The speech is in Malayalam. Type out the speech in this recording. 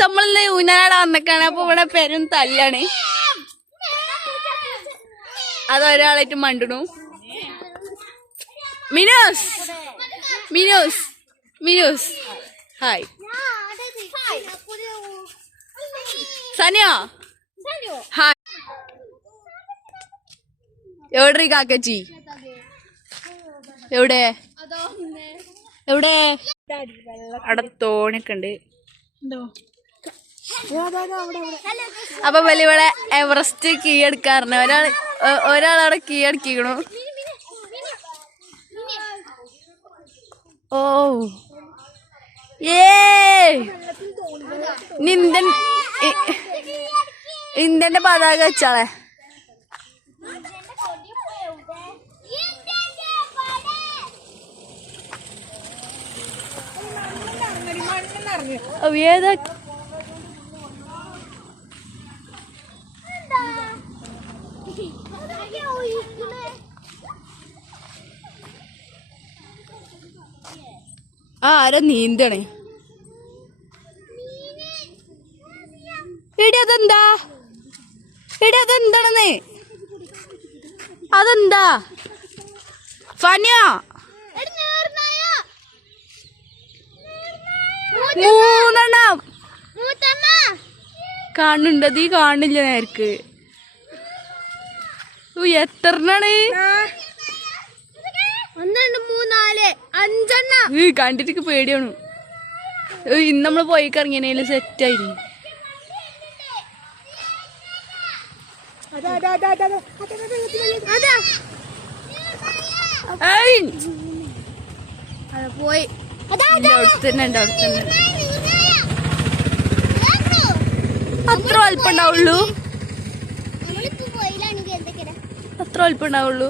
നമ്മള് ഊനാട് വന്നേക്കാണ്. അപ്പൊ ഇവിടെ പെരും തല്ലാണ്. അതൊരാളായിട്ട് മണ്ടണു. മിനോസ് മിനോസ് മിനോസ് ഹായ്. സനിയോ ഹായ്. എവിടെ കാക്കച്ചി? എവിടെ എവിടെ? അവിടെ തോണിയൊക്കെ ഉണ്ട്. അപ്പൊ വലിയ എവറസ്റ്റ് കീഴടക്കാറുണ്ട്. ഒരാളവിടെ കീഴടക്കിക്കണു. ഓ ഏ ഇന്ത്യന്റെ പതാക വെച്ചാളെ. ഏതാ ആരോ നീന്തണേ. എടി അതെന്താ? എടി അതെന്താണെന്ന്? അതെന്താ ഫനിയോ? മൂന്നെണ്ണം കാണുന്നുണ്ട്. അത് ഈ കാണില്ല നേർക്ക്. എത്രണ്ണാണ്? 1 2 3 4 5 കണ്ടിട്ട് പേടിയാണ്. ഇന്ന് നമ്മള് പോയി ഇറങ്ങിയതിൽ സെറ്റായിരുന്നു. പോയി അടുത്തന്നെ ഉണ്ട്. അടുത്തന്നെ അത്ര അല്പം ഉണ്ടാവുള്ളൂ. അത്ര അല്പം ഉണ്ടാവുള്ളൂ.